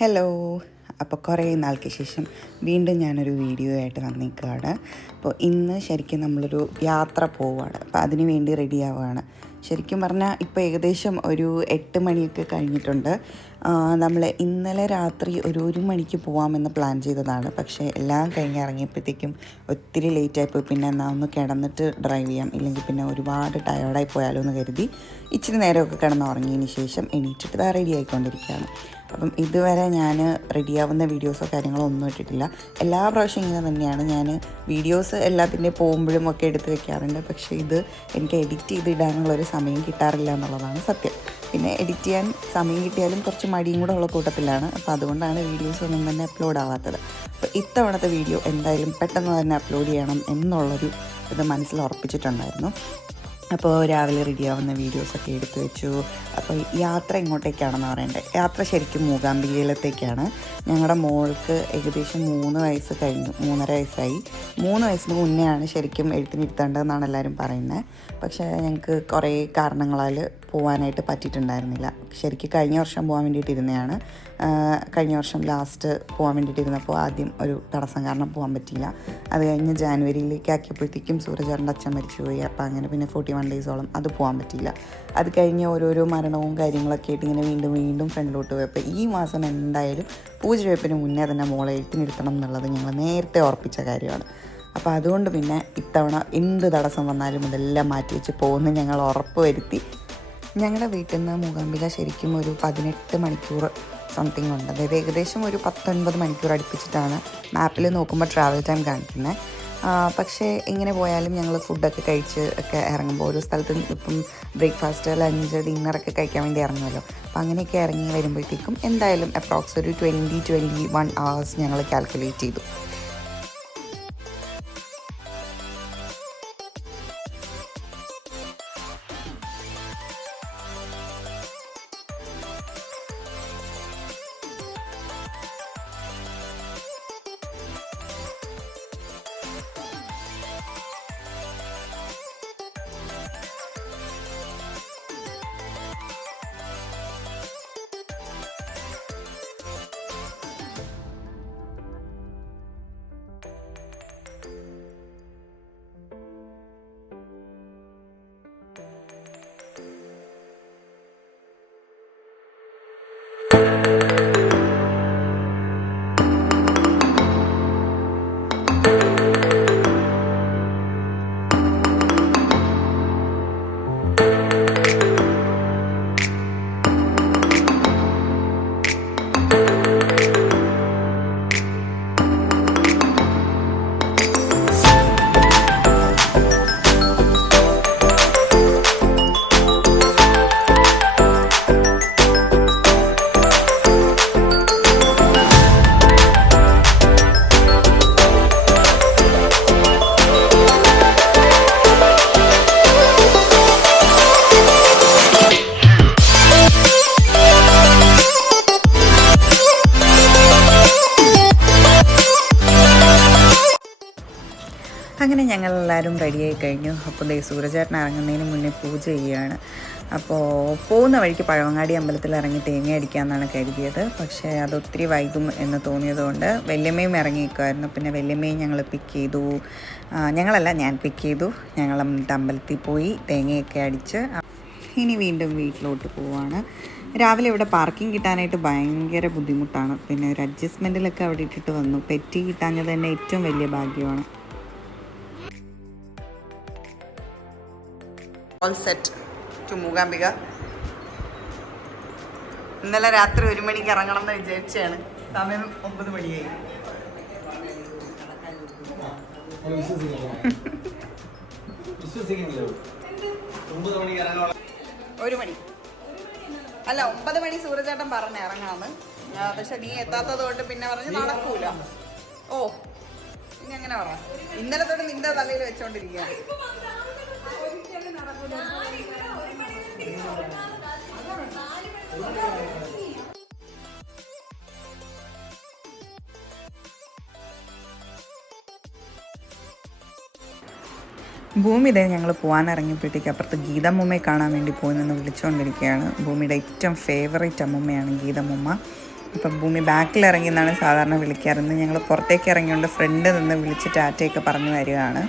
Hello. അപ്പോൾ കുറേ നാൾക്ക് ശേഷം വീണ്ടും ഞാനൊരു വീഡിയോ ആയിട്ട് വന്നിരിക്കുകയാണ്. അപ്പോൾ ഇന്ന് ശരിക്കും നമ്മളൊരു യാത്ര പോവുകയാണ്. അപ്പോൾ അതിന് വേണ്ടി റെഡി ആവുകയാണ്. ശരിക്കും പറഞ്ഞാൽ ഇപ്പോൾ ഏകദേശം ഒരു 8 മണിയൊക്കെ കഴിഞ്ഞിട്ടുണ്ട്. നമ്മൾ ഇന്നലെ രാത്രി ഒരു മണിക്ക് പോകാമെന്ന് പ്ലാൻ ചെയ്തതാണ്. പക്ഷേ എല്ലാം കഴിഞ്ഞ് ഇറങ്ങിയപ്പോഴത്തേക്കും ഒത്തിരി ലേറ്റായിപ്പോയി. പിന്നെ എന്നാൽ ഒന്ന് കിടന്നിട്ട് ഡ്രൈവ് ചെയ്യാം, ഇല്ലെങ്കിൽ പിന്നെ ഒരുപാട് ടയേർഡായി പോയാലോ എന്ന് കരുതി ഇച്ചിരി നേരമൊക്കെ കിടന്നുറങ്ങിയതിന് ശേഷം എണീറ്റിട്ട് ഇതാ റെഡി ആയിക്കൊണ്ടിരിക്കുകയാണ്. അപ്പം ഇതുവരെ ഞാൻ റെഡിയാവുന്ന വീഡിയോസോ കാര്യങ്ങളോ ഒന്നും ഇട്ടിട്ടില്ല. എല്ലാ പ്രാവശ്യം ഇങ്ങനെ തന്നെയാണ്. ഞാൻ വീഡിയോസ് എല്ലാത്തിൻ്റെ പോകുമ്പോഴും ഒക്കെ എടുത്ത് വെക്കാറുണ്ട്. പക്ഷേ ഇത് എനിക്ക് എഡിറ്റ് ചെയ്തിടാനുള്ളൊരു സമയം കിട്ടാറില്ല എന്നുള്ളതാണ് സത്യം. പിന്നെ എഡിറ്റ് ചെയ്യാൻ സമയം കിട്ടിയാലും കുറച്ച് മടിയും കൂടെ ഉള്ള കൂട്ടത്തിലാണ്. അപ്പോൾ അതുകൊണ്ടാണ് വീഡിയോസ് ഒന്നും തന്നെ അപ്ലോഡ് ആവാത്തത്. അപ്പോൾ ഇത്തവണത്തെ വീഡിയോ എന്തായാലും പെട്ടെന്ന് തന്നെ അപ്ലോഡ് ചെയ്യണം എന്നുള്ളൊരു ഇത് മനസ്സിൽ ഉറപ്പിച്ചിട്ടുണ്ടായിരുന്നു. അപ്പോൾ രാവിലെ റെഡിയാവുന്ന വീഡിയോസൊക്കെ എടുത്തു വെച്ചു. അപ്പോൾ യാത്ര എങ്ങോട്ടേക്കാണെന്ന് പറയണ്ടേ. യാത്ര ശരിക്കും മൂകാംബികയിലത്തേക്കാണ്. ഞങ്ങളുടെ മോൾക്ക് ഏകദേശം 3 വയസ്സ് കഴിഞ്ഞു, 3.5 വയസ്സായി. 3 വയസ്സിന് മുന്നെയാണ് ശരിക്കും എഴുത്തിനിരുത്തേണ്ടതെന്നാണ് എല്ലാവരും പറയുന്നത്. പക്ഷേ ഞങ്ങൾക്ക് കുറേ കാരണങ്ങളാൽ പോകാനായിട്ട് പറ്റിയിട്ടുണ്ടായിരുന്നില്ല. ശരിക്കും കഴിഞ്ഞ വർഷം പോകാൻ വേണ്ടിയിട്ടിരുന്നതാണ്. കഴിഞ്ഞ വർഷം ലാസ്റ്റ് പോകാൻ വേണ്ടിയിട്ടിരുന്നപ്പോൾ ആദ്യം ഒരു തടസ്സം കാരണം പോകാൻ പറ്റിയില്ല. അത് കഴിഞ്ഞ് ജാനുവരിയിലേക്ക് ആക്കിയപ്പോഴത്തേക്കും സൂരജേട്ടൻ്റെ അച്ഛൻ മരിച്ചുപോയി. അപ്പോൾ അങ്ങനെ പിന്നെ 41 ഡേയ്സോളം അത് പോകാൻ പറ്റിയില്ല. അത് കഴിഞ്ഞ് ഓരോരോ മരണവും കാര്യങ്ങളൊക്കെ ആയിട്ട് ഇങ്ങനെ വീണ്ടും ഫ്രണ്ടിലോട്ട് പോയി. അപ്പോൾ ഈ മാസം എന്തായാലും പൂജ വെപ്പിന് മുന്നേ തന്നെ മോളെ എഴുത്തിനിരുത്തണം എന്നുള്ളത് ഞങ്ങൾ നേരത്തെ ഉറപ്പിച്ച കാര്യമാണ്. അപ്പോൾ അതുകൊണ്ട് പിന്നെ ഇത്തവണ എന്ത് തടസ്സം വന്നാലും ഇതെല്ലാം മാറ്റി വെച്ച് പോകുന്ന ഞങ്ങൾ ഉറപ്പ് വരുത്തി. ഞങ്ങളുടെ വീട്ടിൽ നിന്ന് മൂകാംബിക ശരിക്കും ഒരു 18 മണിക്കൂർ സംതിങ് ഉണ്ട്. അതായത് ഏകദേശം ഒരു 19 മണിക്കൂർ അടുപ്പിച്ചിട്ടാണ് മാപ്പിൽ നോക്കുമ്പോൾ ട്രാവൽ ടൈം കാണിക്കുന്നത്. പക്ഷേ എങ്ങനെ പോയാലും ഞങ്ങൾ ഫുഡൊക്കെ കഴിച്ച് ഒക്കെ ഇറങ്ങുമ്പോൾ ഓരോ സ്ഥലത്തും ഇപ്പം ബ്രേക്ക്ഫാസ്റ്റ്, ലഞ്ച്, ഡിന്നറൊക്കെ കഴിക്കാൻ വേണ്ടി ഇറങ്ങുമല്ലോ. അപ്പോൾ അങ്ങനെയൊക്കെ ഇറങ്ങി വരുമ്പോഴത്തേക്കും എന്തായാലും അപ്രോക്സ് ഒരു 20-21 hours ഞങ്ങൾ കാൽക്കുലേറ്റ് ചെയ്തു. അങ്ങനെ ഞങ്ങളെല്ലാവരും റെഡിയായി കഴിഞ്ഞു. അപ്പോൾ സൂരജേട്ടൻ ഇറങ്ങുന്നതിന് മുന്നേ പൂജ ചെയ്യുകയാണ്. അപ്പോൾ പോകുന്ന വഴിക്ക് പഴവങ്ങാടി അമ്പലത്തിൽ ഇറങ്ങി തേങ്ങ അടിക്കാമെന്നാണ് കരുതിയത്. പക്ഷേ അതൊത്തിരി വൈകും എന്ന് തോന്നിയതുകൊണ്ട് വല്യമ്മയും ഇറങ്ങിയിരിക്കുമായിരുന്നു. പിന്നെ വല്യമ്മയും ഞങ്ങൾ പിക്ക് ചെയ്തു. ഞാൻ പിക്ക് ചെയ്തു. ഞങ്ങൾ അമ്പലത്തിൽ പോയി തേങ്ങയൊക്കെ അടിച്ച് ഇനി വീണ്ടും വീട്ടിലോട്ട് പോവുകയാണ്. രാവിലെ ഇവിടെ പാർക്കിംഗ് കിട്ടാനായിട്ട് ഭയങ്കര ബുദ്ധിമുട്ടാണ്. പിന്നെ ഒരു അഡ്ജസ്റ്റ്മെൻറ്റിലൊക്കെ അവിടെ ഇട്ടിട്ട് വന്നു. പെറ്റി കിട്ടാഞ്ഞത് തന്നെ ഏറ്റവും വലിയ ഭാഗ്യമാണ്. All set to Mookambika. ഇന്നലെ രാത്രി 1 മണിക്ക് ഇറങ്ങണം എന്ന് വിചാരിച്ചാണ്. സമയം 9 മണിയായി. ഒരു മണി അല്ല 9 മണി സൂരജേട്ടൻ പറഞ്ഞ ഇറങ്ങാമെന്ന്. പക്ഷെ നീ എത്താത്തത് കൊണ്ട് പിന്നെ പറഞ്ഞ് നടക്കൂല. ഓ ഇനി അങ്ങനെ പറ. ഇന്നലെ തൊട്ട് നിന്റെ തലയിൽ വെച്ചോണ്ടിരിക്കുകയാണ്. ഭൂമിയുടെ ഞങ്ങൾ പോകാൻ ഇറങ്ങിയപ്പോഴത്തേക്ക് അപ്പുറത്ത് ഗീതമ്മയെ കാണാൻ വേണ്ടി പോയി നിന്ന് വിളിച്ചുകൊണ്ടിരിക്കുകയാണ്. ഭൂമിയുടെ ഏറ്റവും ഫേവറേറ്റ് അമ്മൂമ്മയാണ് ഗീതമ്മ. ഇപ്പം ഭൂമി ബാക്കിൽ ഇറങ്ങി എന്നാണ് സാധാരണ വിളിക്കാറുണ്ട്. ഞങ്ങൾ പുറത്തേക്ക് ഇറങ്ങിയോണ്ട് ഫ്രണ്ട് നിന്ന് വിളിച്ച് ടാറ്റയൊക്കെ പറഞ്ഞു വരികയാണ്.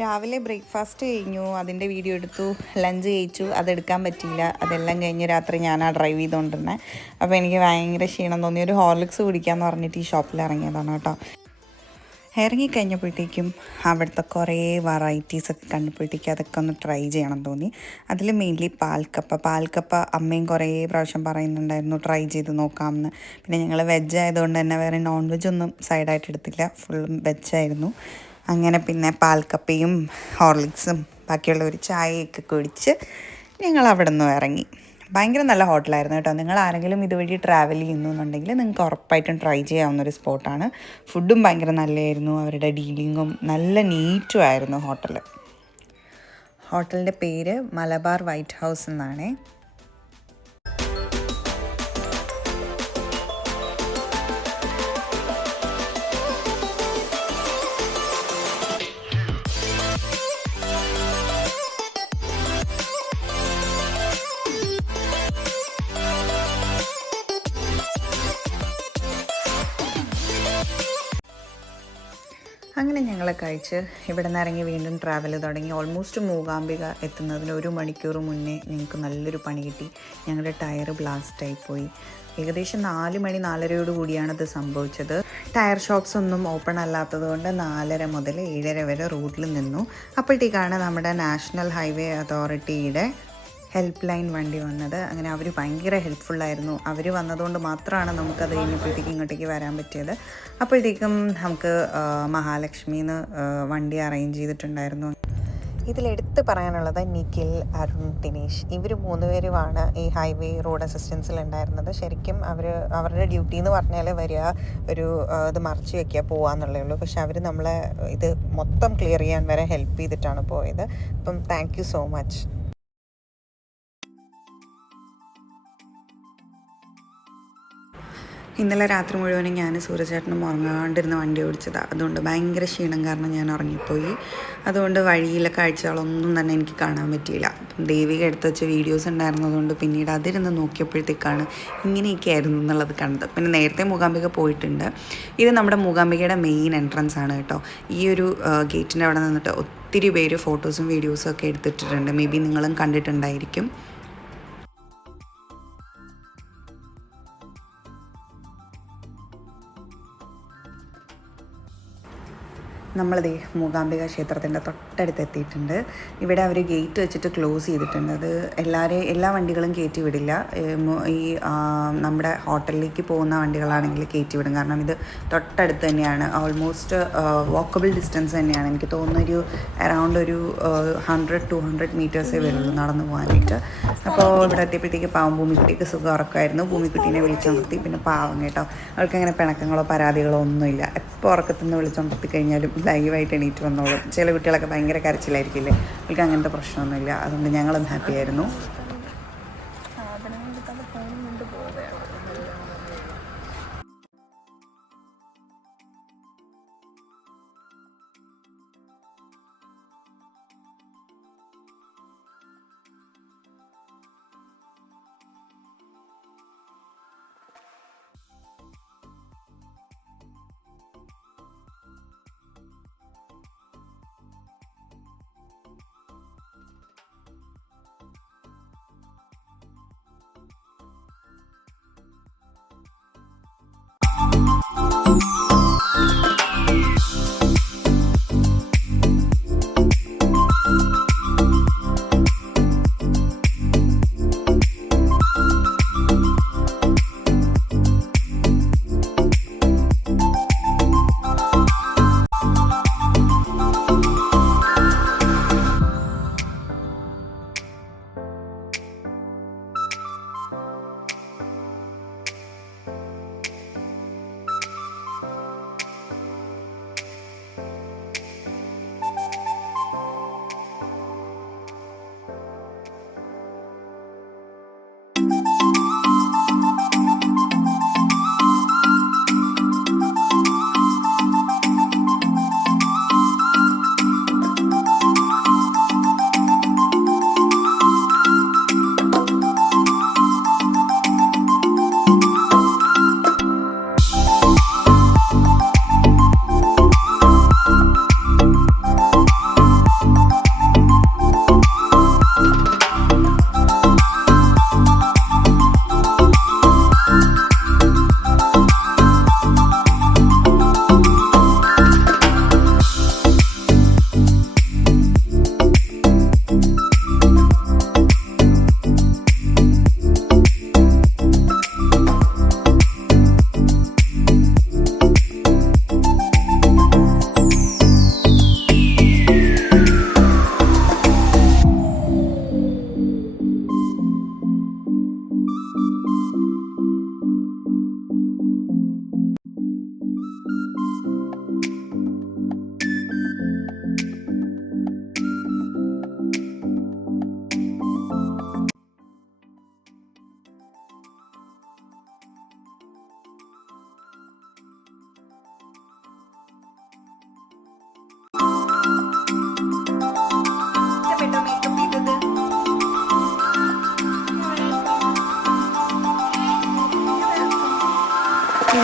രാവിലെ ബ്രേക്ക്ഫാസ്റ്റ് കഴിഞ്ഞു, അതിൻ്റെ വീഡിയോ എടുത്തു. ലഞ്ച് കഴിച്ചു, അതെടുക്കാൻ പറ്റിയില്ല. അതെല്ലാം കഴിഞ്ഞ് രാത്രി ഞാനാ ഡ്രൈവ് ചെയ്തുകൊണ്ടിരുന്നത്. അപ്പോൾ എനിക്ക് ഭയങ്കര ക്ഷീണം തോന്നി. ഒരു ഹോർലിക്സ് കുടിക്കാമെന്ന് പറഞ്ഞിട്ട് ഈ ഷോപ്പിൽ ഇറങ്ങിയതാണ് കേട്ടോ. ഇറങ്ങിക്കഴിഞ്ഞപ്പോഴത്തേക്കും അവിടുത്തെ കുറേ വെറൈറ്റീസൊക്കെ കണ്ടപ്പോഴത്തേക്കും അതൊക്കെ ഒന്ന് ട്രൈ ചെയ്യണം തോന്നി. അതിൽ മെയിൻലി പാൽക്കപ്പ അമ്മയും കുറേ പ്രാവശ്യം പറയുന്നുണ്ടായിരുന്നു ട്രൈ ചെയ്ത് നോക്കാമെന്ന്. പിന്നെ ഞങ്ങൾ വെജ് ആയതുകൊണ്ട് തന്നെ വേറെ നോൺ വെജ് ഒന്നും സൈഡായിട്ട് എടുത്തില്ല, ഫുള്ളും വെജായിരുന്നു. അങ്ങനെ പിന്നെ പാൽക്കപ്പയും ഹോർലിക്സും ബാക്കിയുള്ള ഒരു ചായയൊക്കെ കുടിച്ച് ഞങ്ങൾ അവിടെ നിന്ന് ഇറങ്ങി. ഭയങ്കര നല്ല ഹോട്ടലായിരുന്നു കേട്ടോ. നിങ്ങൾ ആരെങ്കിലും ഇതുവഴി ട്രാവൽ ചെയ്യുന്നുണ്ടെങ്കിൽ നിങ്ങൾക്ക് ഉറപ്പായിട്ടും ട്രൈ ചെയ്യാവുന്നൊരു സ്പോട്ടാണ്. ഫുഡും ഭയങ്കര നല്ലതായിരുന്നു, അവരുടെ ഡീലിങ്ങും നല്ല നീറ്റും ആയിരുന്നു ഹോട്ടൽ. ഹോട്ടലിൻ്റെ പേര് മലബാർ വൈറ്റ് ഹൗസ് എന്നാണേ. അങ്ങനെ ഞങ്ങളെ കഴിച്ച് ഇവിടെ നിന്ന് ഇറങ്ങി വീണ്ടും ട്രാവൽ തുടങ്ങി. ഓൾമോസ്റ്റ് മൂകാംബിക എത്തുന്നതിന് 1 മണിക്കൂർ മുന്നേ ഞങ്ങൾക്ക് നല്ലൊരു പണി കിട്ടി. ഞങ്ങളുടെ ടയർ ബ്ലാസ്റ്റായിപ്പോയി. ഏകദേശം 4 മണി 4:30 കൂടിയാണ് ഇത് സംഭവിച്ചത്. ടയർ ഷോപ്സ് ഒന്നും ഓപ്പൺ അല്ലാത്തത് കൊണ്ട് 4:30 മുതൽ 7:30 വരെ റൂട്ടിൽ നിന്നു. അപ്പോഴത്തേക്കാണ് നമ്മുടെ നാഷണൽ ഹൈവേ അതോറിറ്റിയുടെ ഹെൽപ്പ് ലൈൻ വണ്ടി വന്നത്. അങ്ങനെ അവർ ഭയങ്കര ഹെൽപ്ഫുള്ളായിരുന്നു. അവർ വന്നതുകൊണ്ട് മാത്രമാണ് നമുക്കത് കഴിഞ്ഞപ്പോഴത്തേക്കും ഇങ്ങോട്ടേക്ക് വരാൻ പറ്റിയത്. അപ്പോഴത്തേക്കും നമുക്ക് മഹാലക്ഷ്മിന്ന് വണ്ടി അറേഞ്ച് ചെയ്തിട്ടുണ്ടായിരുന്നു. ഇതിലെടുത്ത് പറയാനുള്ളത് നിഖിൽ, അരുൺ, ദിനേശ്, ഇവർ 3 പേരുമാണ് ഈ ഹൈവേ റോഡ് അസിസ്റ്റൻസിൽ ഉണ്ടായിരുന്നത്. ശരിക്കും അവരുടെ ഡ്യൂട്ടി എന്ന് പറഞ്ഞാൽ വരിക, ഒരു ഇത് മറച്ച് വയ്ക്കുക, പോകാമെന്നുള്ളേ ഉള്ളൂ. പക്ഷെ അവർ നമ്മളെ ഇത് മൊത്തം ക്ലിയർ ചെയ്യാൻ വരെ ഹെൽപ്പ് ചെയ്തിട്ടാണ് പോയത്. അപ്പം താങ്ക് യു സോ മച്ച്. ഇന്നലെ രാത്രി മുഴുവനും ഞാൻ സൂര്യചേട്ടനും ഉറങ്ങാണ്ടിരുന്ന വണ്ടി ഓടിച്ചതാണ്. അതുകൊണ്ട് ഭയങ്കര ക്ഷീണം കാരണം ഞാൻ ഉറങ്ങിപ്പോയി. അതുകൊണ്ട് വഴിയിലെ കാഴ്ചകളൊന്നും തന്നെ എനിക്ക് കാണാൻ പറ്റിയില്ല. ദേവിക എടുത്ത് വെച്ച വീഡിയോസ് ഉണ്ടായിരുന്നതുകൊണ്ട് പിന്നീട് അതിരുന്ന് നോക്കിയപ്പോഴത്തേക്കാണ് ഇങ്ങനെയൊക്കെ ആയിരുന്നു എന്നുള്ളത് കണ്ടത്. പിന്നെ നേരത്തെ മൂകാംബിക പോയിട്ടുണ്ട്. ഇത് നമ്മുടെ മൂകാംബികയുടെ മെയിൻ എൻട്രൻസ് ആണ് കേട്ടോ. ഈ ഒരു ഗേറ്റിൻ്റെ അവിടെ നിന്നിട്ട് ഒത്തിരി പേര് ഫോട്ടോസും വീഡിയോസും ഒക്കെ എടുത്തിട്ടിട്ടുണ്ട്. മേ ബി നിങ്ങളും കണ്ടിട്ടുണ്ടായിരിക്കും. നമ്മളതേ മൂകാംബിക ക്ഷേത്രത്തിൻ്റെ തൊട്ടടുത്ത് എത്തിയിട്ടുണ്ട്. ഇവിടെ അവർ ഗേറ്റ് വെച്ചിട്ട് ക്ലോസ് ചെയ്തിട്ടുണ്ട്. അത് എല്ലാ വണ്ടികളും കയറ്റി വിടില്ല. ഈ നമ്മുടെ ഹോട്ടലിലേക്ക് പോകുന്ന വണ്ടികളാണെങ്കിൽ കയറ്റി വിടും. കാരണം ഇത് തൊട്ടടുത്ത് തന്നെയാണ്. ഓൾമോസ്റ്റ് വാക്കബിൾ ഡിസ്റ്റൻസ് തന്നെയാണ്. എനിക്ക് തോന്നുന്നു ഒരു അറൗണ്ട് ഒരു 100-200 മീറ്റേഴ്സേ വരുള്ളൂ നടന്നു പോകാനായിട്ട്. അപ്പോൾ ഇവിടെ എത്തിയപ്പോഴത്തേക്ക് പാവം ഭൂമിക്കുട്ടിക്ക് സുഖം ഉറക്കമായിരുന്നു. ഭൂമിക്കുട്ടീനെ വിളിച്ചുണർത്തി. പിന്നെ പാവം കേട്ടോ, അവൾക്ക് അങ്ങനെ പിണക്കങ്ങളോ പരാതികളോ ഒന്നുമില്ല. എപ്പോൾ ഉറക്കത്തുനിന്ന് വിളിച്ചുണർത്തി കഴിഞ്ഞാലും ലൈവായിട്ട് എണീറ്റ് വന്നോളും. ചില കുട്ടികളൊക്കെ ഭയങ്കര കരച്ചിലായിരിക്കില്ലേ, അവൾക്ക് അങ്ങനത്തെ പ്രശ്നമൊന്നുമില്ല. അതുകൊണ്ട് ഞങ്ങളും ഹാപ്പി ആയിരുന്നു.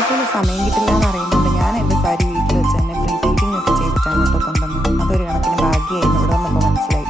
പോലെ സമയം കിട്ടില്ല എന്ന് അറിയുന്നുണ്ട് ഞാൻ എൻ്റെ സാരി വീട്ടിൽ വെച്ച് തന്നെ പ്രീ പ്ലീറ്റിംഗ് ഒക്കെ ചെയ്തിട്ടാണ് കേട്ടോ കൊണ്ടുവന്നത്. അതൊരു കണക്കിന് ഭാഗ്യമായിരുന്നു ഇവിടെ വന്നപ്പോൾ മനസ്സിലായി.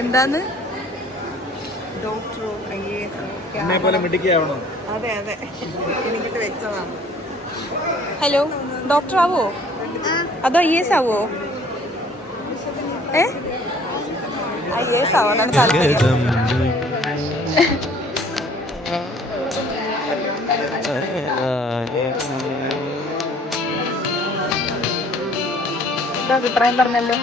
എന്താന്ന് ഡോക്ടറോ അതെ അതെ എനിക്കിട്ട് വെച്ചതാണ്. ഹലോ, ഡോക്ടർ ആവോ അതോ IAS ആവോ? IAS ആവാനാണ് താല്പര്യം. എന്താ അഭിപ്രായം പറഞ്ഞല്ലോ.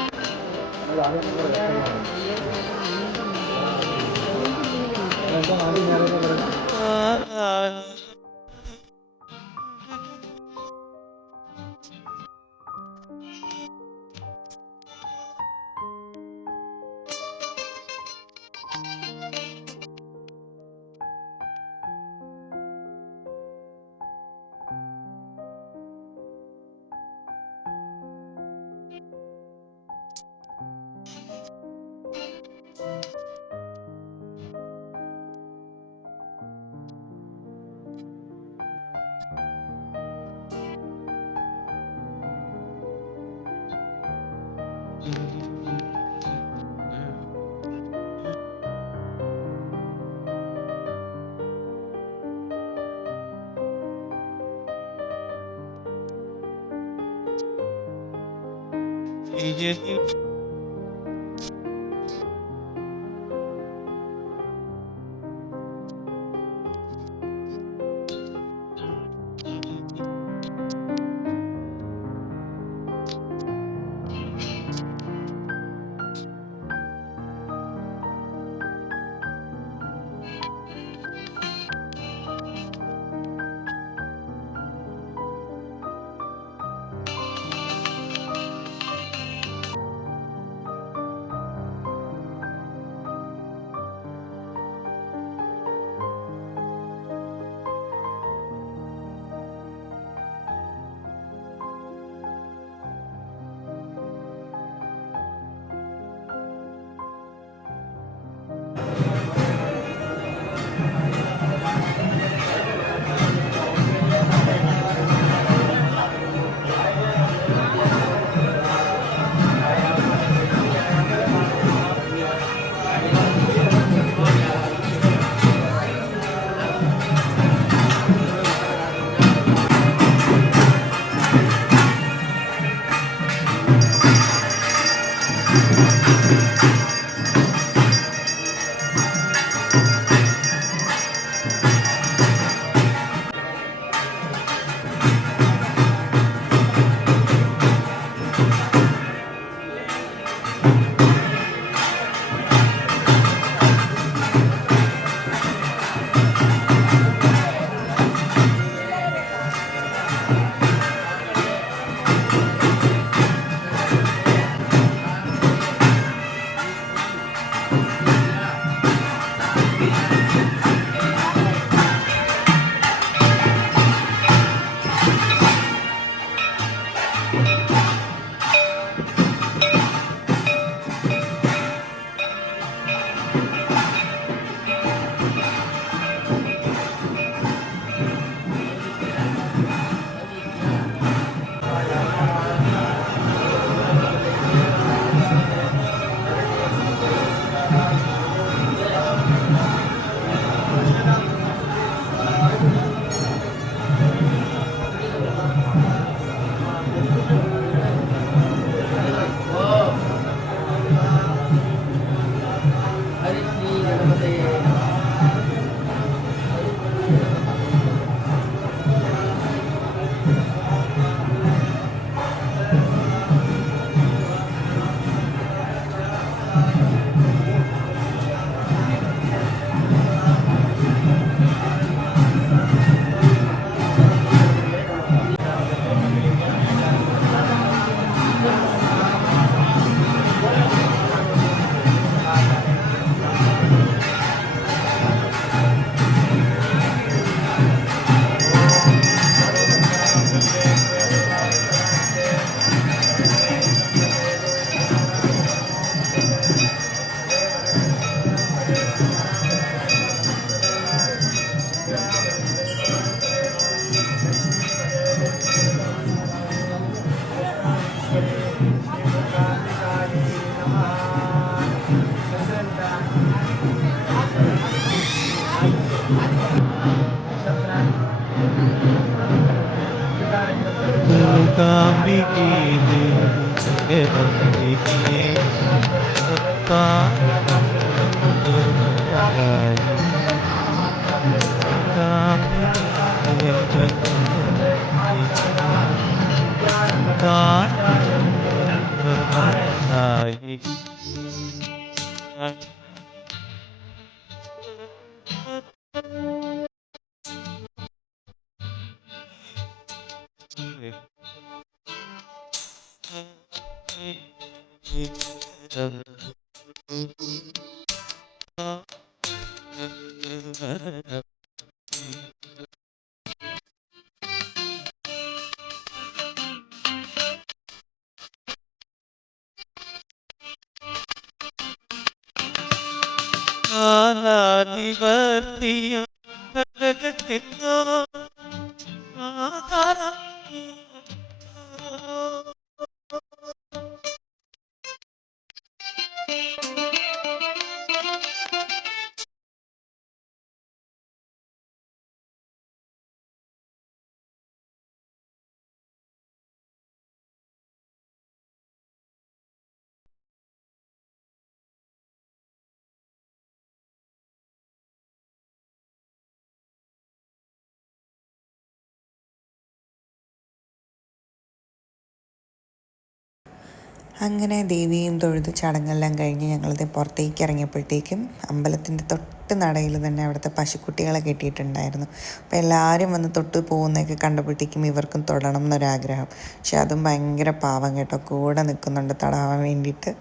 അങ്ങനെ ദേവിയും തൊഴുത് ചടങ്ങെല്ലാം കഴിഞ്ഞ് ഞങ്ങളിത് പുറത്തേക്ക് ഇറങ്ങിയപ്പോഴത്തേക്കും അമ്പലത്തിൻ്റെ തൊട്ട് നടയിൽ തന്നെ അവിടുത്തെ പശുക്കുട്ടികളെ കെട്ടിയിട്ടുണ്ടായിരുന്നു. അപ്പോൾ എല്ലാവരും വന്ന് തൊട്ട് പോകുന്നതൊക്കെ കണ്ടപ്പോഴത്തേക്കും ഇവർക്കും തൊടണം എന്നൊരാഗ്രഹം. പക്ഷെ അതും ഭയങ്കര പാവം കേട്ടോ, കൂടെ നിൽക്കുന്നുണ്ട് തടവാൻ വേണ്ടിയിട്ട്.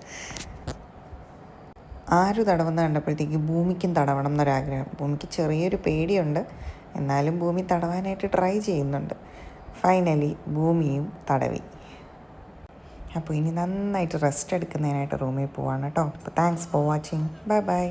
ആര് തടവുന്ന കണ്ടപ്പോഴത്തേക്കും ഭൂമിക്കും തടവണം എന്നൊരാഗ്രഹം. ഭൂമിക്ക് ചെറിയൊരു പേടിയുണ്ട്, എന്നാലും ഭൂമി തടവാനായിട്ട് ട്രൈ ചെയ്യുന്നുണ്ട്. ഫൈനലി ഭൂമിയും തടവി. അപ്പോൾ ഇനി നന്നായിട്ട് റെസ്റ്റ് എടുക്കുന്നതിനായിട്ട് റൂമിൽ പോവാണ് കേട്ടോ. അപ്പോൾ thanks for watching. Bye bye.